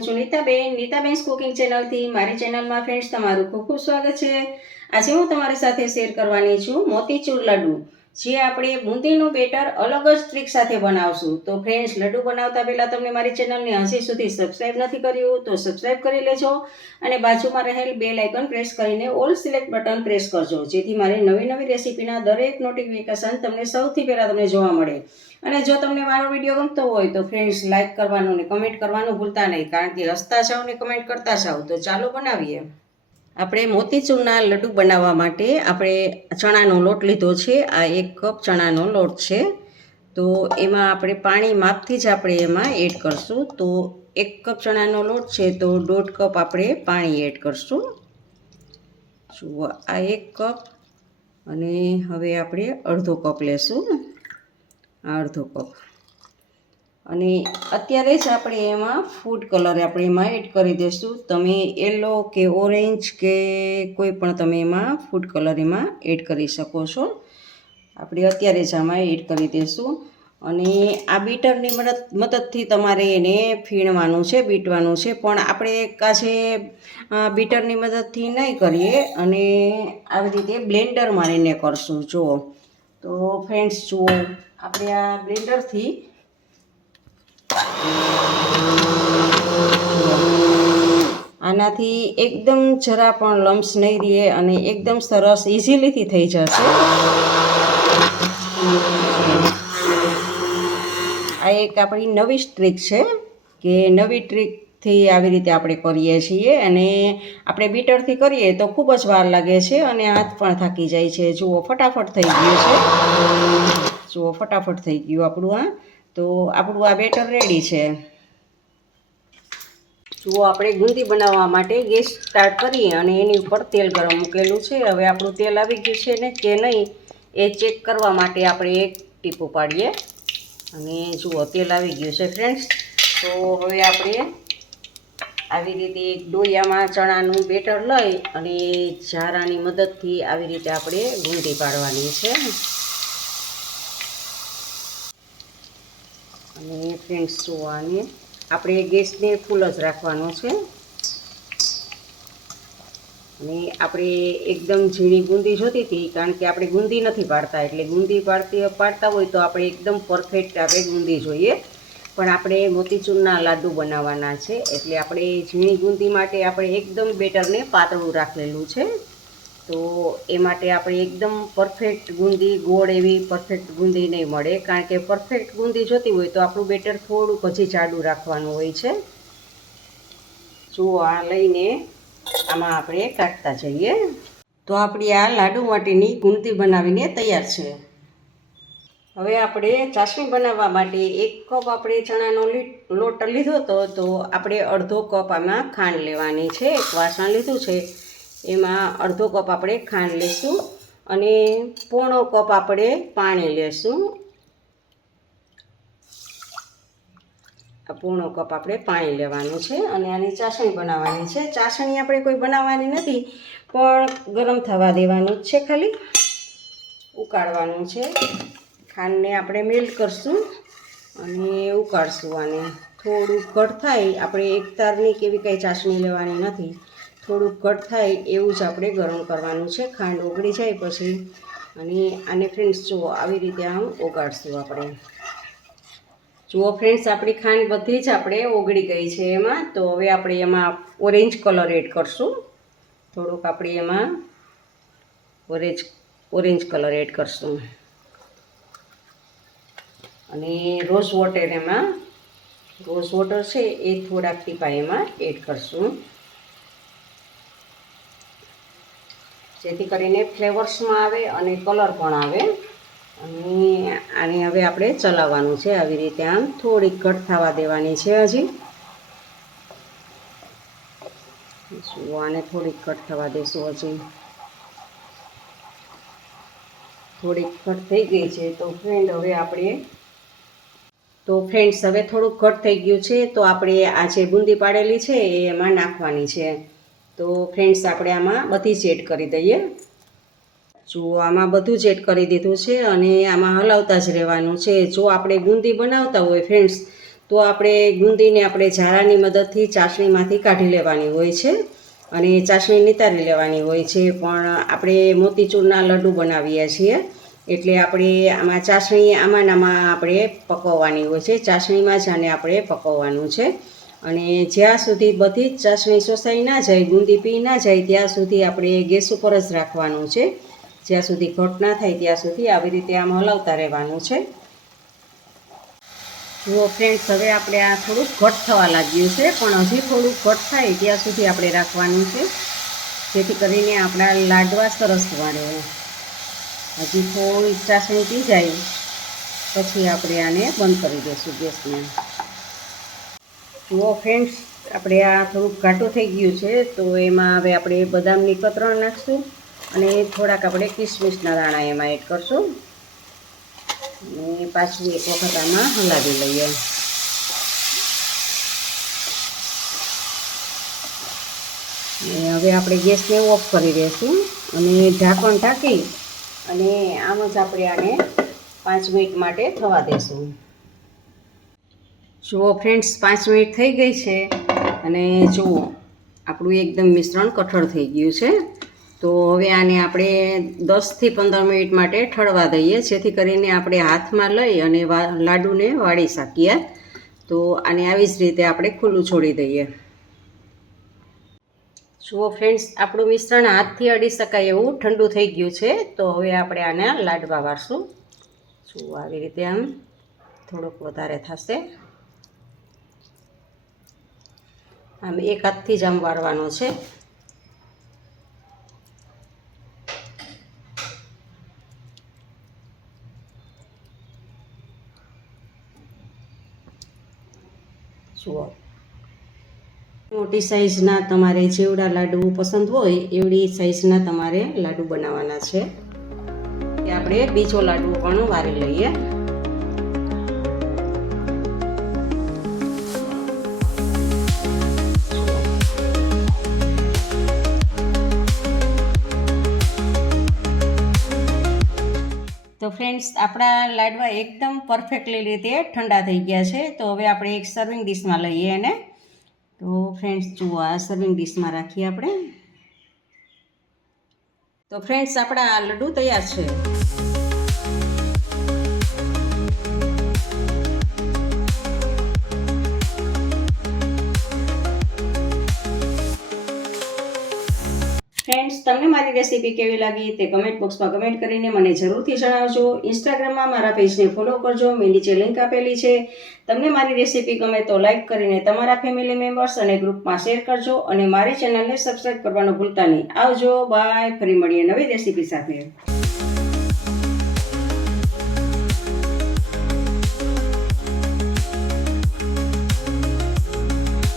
હું છું નીતાબેન. નીતાબેન્સ કુકિંગ ચેનલથી મારી ચેનલમાં ફ્રેન્ડ્સ તમારું ખૂબ ખૂબ સ્વાગત છે. આજે હું તમારી સાથે શેર કરવાની છું મોતીચૂર લડ્ડુ જે આપણે બુંદીનું બેટર અલગ જ ટ્રીક સાથે બનાવશું. તો ફ્રેન્ડ્સ લડ્ડુ બનાવતા પહેલાં તમને મારી ચેનલને હજી સુધી સબસ્ક્રાઈબ નથી કર્યું, તો સબસ્ક્રાઈબ કરી લેજો અને બાજુમાં રહેલ બે લાઇકન પ્રેસ કરીને ઓલ સિલેક્ટ બટન પ્રેસ કરજો, જેથી મારી નવી નવી રેસીપીના દરેક નોટિફિકેશન તમને સૌથી પહેલાં તમને જોવા મળે. અને જો તમને મારો વીડિયો ગમતો હોય, તો ફ્રેન્ડ્સ લાઇક કરવાનું ને કમેન્ટ કરવાનું ભૂલતા નહીં, કારણ કે હસતા જાઓ ને કમેન્ટ કરતા જાઓ તો ચાલો બનાવીએ. આપણે મોતીચૂરના લડ્ડુ બનાવવા માટે આપણે ચણાનો લોટ લીધો છે. આ એક કપ ચણાનો લોટ છે. તો એમાં આપણે પાણી માપથી જ આપણે એમાં એડ કરશું. તો એક કપ ચણાનો લોટ છે તો દોઢ કપ આપણે પાણી એડ કરશું. જુઓ, આ એક કપ અને હવે આપણે અડધો કપ લેશું. આ અડધો કપ. અને અત્યારે જ આપણે એમાં ફૂડ કલર આપણે એમાં એડ કરી દઈશું. તમે યલો કે ઓરેન્જ કે કોઈ પણ તમે એમાં ફૂડ કલર એમાં એડ કરી શકો છો. આપણે અત્યારે જ આમાં એડ કરી દઈશું. અને આ બીટરની મદદ, મદદથી તમારે એને ફીણવાનું છે, બીટવાનું છે. પણ આપણે કાશે બીટરની મદદથી નહીં કરીએ અને આવી રીતે બ્લેન્ડર મારીને કરશું. જુઓ. તો ફ્રેન્ડ્સ જુઓ. આપણે આ બ્લેન્ડરથી આનાથી એકદમ જરા પણ લમ્સ નહીં રહે અને એકદમ સરસ ઇઝીલીથી થઈ જશે. આ એક આપણી નવી ટ્રીક છે કે નવી ટ્રીકથી આવી રીતે આપણે કરીએ છીએ અને આપણે બીટરથી કરીએ તો ખૂબ જ વાર લાગે છે અને હાથ પણ થાકી જાય છે. જુઓ, ફટાફટ થઈ ગયું છે. જુઓ, ફટાફટ થઈ ગયું આપણું આ તો આપણું આ બેટર રેડી છે. જુઓ, આપણે ગુંદી બનાવવા માટે ગેસ સ્ટાર્ટ કરીએ અને એની ઉપર તેલ ગરમ મૂકેલું છે. હવે આપણું તેલ આવી ગયું છે ને, કે નહીં, એ ચેક કરવા માટે આપણે એક ટીપું પાડીએ અને જુઓ, તેલ આવી ગયું છે, ફ્રેન્ડ્સ. તો હવે આપણે આવી રીતે એક ડોયામાં ચણાનું બેટર લઈ અને ઝારાની મદદથી આવી રીતે આપણે ગુંદી પાડવાની છે. અને ફ્રેન્ડ્સ જોવાની. આપણે ગેસને ફૂલ જ રાખવાનો છે. અને આપણે એકદમ ઝીણી ગુંદી જોતી હતી, કારણ કે આપણે ગુંદી નથી પાડતા. એટલે ગુંદી પાડતી, પાડતા હોય તો આપણે એકદમ પરફેક્ટ આપણે ગુંદી જોઈએ. પણ આપણે મોતીચૂરના લાડુ બનાવવાના છે. એટલે આપણે ઝીણી ગુંદી માટે આપણે એકદમ બેટરને પાતળું રાખેલું છે. તો એ માટે આપણે એકદમ પરફેક્ટ ગુંદી, ગોળ એવી પરફેક્ટ ગુંદી નહીં મળે. કારણ કે પરફેક્ટ ગુંદી જોતી હોય તો આપણું બેટર થોડુંક હજી જાડું રાખવાનું હોય છે. જુઓ આ લઈને આમાં આપણે કાઢતા જઈએ. તો આપણી આ લાડુ માટેની ગુંદી બનાવીને તૈયાર છે. હવે આપણે ચાસણી બનાવવા માટે એક કપ આપણે ચણાનો લોટ લીધો હતો તો આપણે અડધો કપ આમાં ખાંડ લેવાની છે. એક વાસણ લીધું છે. એમાં અડધો કપ આપણે ખાંડ લેશું અને પોણો કપ આપણે પાણી લેશું. પૂર્ણો કપ આપણે પાણી લેવાનું છે અને આની ચાસણી બનાવવાની છે. ચાસણી આપણે કોઈ બનાવવાની નથી, પણ ગરમ થવા દેવાનું જ છે ખાલી. ઉકાળવાનું છે. ખાંડને આપણે મેલ્ટ કરશું અને ઉકાળશું આને. થોડુંક ઘટ થાય, આપણે એક તારની કેવી કંઈ ચાસણી લેવાની નથી. થોડુંક ઘટ થાય એવું જ આપણે ગરમ કરવાનું છે. ખાંડ ઓગળી જાય પછી અને આને ફ્રેન્ડ્સ જુઓ આવી રીતે આમ ઓગાળશું આપણે. જુઓ ફ્રેન્ડ્સ, આપણી ખાંડ બધી જ આપણે ઓગળી ગઈ છે એમાં. તો હવે આપણે એમાં ઓરેન્જ કલર એડ કરશું. થોડુંક આપણે એમાં ઓરેન્જ ઓરેન્જ કલર એડ કરશું. અને રોઝ વોટર એમાં, રોઝ વોટર છે એ થોડાક ટીપા એમાં એડ કરશું. જેથી કરીને ફ્લેવર્સમાં આવે અને કલર પણ આવે. અને આને હવે આપણે ચલાવવાનું છે આવી રીતે આમ. થોડીક ઘટ થવા દેવાની છે હજી. આને થોડીક ઘટ થવા દેશું હજી. થોડીક ઘટ થઈ ગઈ છે તો ફ્રેન્ડ હવે આપણે તો ફ્રેન્ડ્સ હવે થોડુંક ઘટ થઈ ગયું છે તો આપણે આ જે બુંદી પાડેલી છે એ એમાં નાખવાની છે. તો ફ્રેન્ડ્સ આપણે આમાં બધી જ એડ કરી દઈએ. જુઓ આમાં બધું જ એડ કરી દીધું છે અને આમાં હલાવતા જ રહેવાનું છે. જો આપણે બુંદી બનાવતા હોય ફ્રેન્ડ્સ તો આપણે ગુંદીને આપણે ઝારાની મદદથી ચાસણીમાંથી કાઢી લેવાની હોય છે અને ચાસણી નિતારી લેવાની હોય છે. પણ આપણે મોતીચૂરના લડ્ડુ બનાવીએ છીએ. એટલે આપણે આમાં ચાસણી આમાં આમાં આપણે પકવવાની હોય છે. ચાસણીમાં જ આને આપણે પકવવાનું છે. અને જ્યાં સુધી બધી જ ચાસણી સોસાઈ ના જાય, ગુંદી પી ના જાય, ત્યાં સુધી આપણે ગેસ ઉપર જ રાખવાનું છે. જ્યાં સુધી ઘટ ના થાય, ત્યાં સુધી આવી રીતે આમ હલાવતા રહેવાનું છે. જુઓ ફ્રેન્ડ્સ હવે આપણે આ થોડુંક ઘટ થવા લાગ્યું છે, પણ હજી થોડુંક ઘટ થાય ત્યાં સુધી આપણે રાખવાનું છે. જેથી કરીને આપણા લાડવા સરસ વાળે હજી થોડી ચાસણી પી જાય, પછી આપણે આને બંધ કરી દઈશું ગેસને. જુઓ ફ્રેન્ડ્સ આપણે આ થોડુંક ઘાટું થઈ ગયું છે, તો એમાં હવે આપણે બદામની કતરણ નાખશું અને થોડાક આપણે કિસમિસના દાણા એમાં એડ કરશું. અને પાછું એક વખત આમાં હલાવી લઈએ. અને હવે આપણે ગેસને ઓફ કરી દઈશું અને ઢાંકણ ઢાંકી અને આમ જ આપણે આને પાંચ મિનિટ માટે થવા દેશું જુઓ ફ્રેન્ડ્સ પાંચ મિનિટ થઈ ગઈ છે અને જુઓ, આપણું એકદમ મિશ્રણ કઠણ થઈ ગયું છે. તો હવે આને આપણે દસથી પંદર મિનિટ માટે ઠળવા દઈએ, જેથી કરીને આપણે હાથમાં લઈ અને લાડુને વાળી શકીએ. તો આને આવી જ રીતે આપણે ખુલ્લું છોડી દઈએ. જુઓ ફ્રેન્ડ્સ આપણું મિશ્રણ હાથથી અડી શકાય એવું ઠંડુ થઈ ગયું છે. તો હવે આપણે આને લાડવા વાળશું. જુઓ, આવી રીતે આમ થોડુંક વધારે થશે. આમ એક હાથથી જ આમ વાળવાનો છે. જુઓ. મોટી સાઈઝના તમારે જેવડા લાડુ પસંદ હોય, એવડી સાઈઝના તમારે લાડુ બનાવવાના છે. આપણે બીજો લાડુ પણ વારી લઈએ. તો ફ્રેન્ડ્સ આપણા લાડવા એકદમ પરફેક્ટલી રીતે ઠંડા થઈ ગયા છે. તો હવે આપણે એક સર્વિંગ ડીશમાં લઈએ એને. તો ફ્રેન્ડ્સ જુઓ આ સર્વિંગ ડીશમાં રાખીએ આપણે. તો ફ્રેન્ડ્સ આપણા આ લડ્ડુ તૈયાર છે. તમને મારી રેસીપી કેવી લાગી તે કમેન્ટ બોક્સમાં કમેન્ટ કરીને મને જરૂરથી જણાવજો. ઇન્સ્ટાગ્રામમાં મારા પેજને ફોલો કરજો. મેં નીચે લિંક આપેલી છે. તમને મારી રેસીપી ગમે તો લાઇક કરીને તમારા ફેમિલી મેમ્બર્સ અને ગ્રુપમાં શેર કરજો અને મારી ચેનલને સબસ્ક્રાઈબ કરવાનું ભૂલતા નહીં. આવજો. બાય ફરી મળીએ નવી રેસીપી સાથે.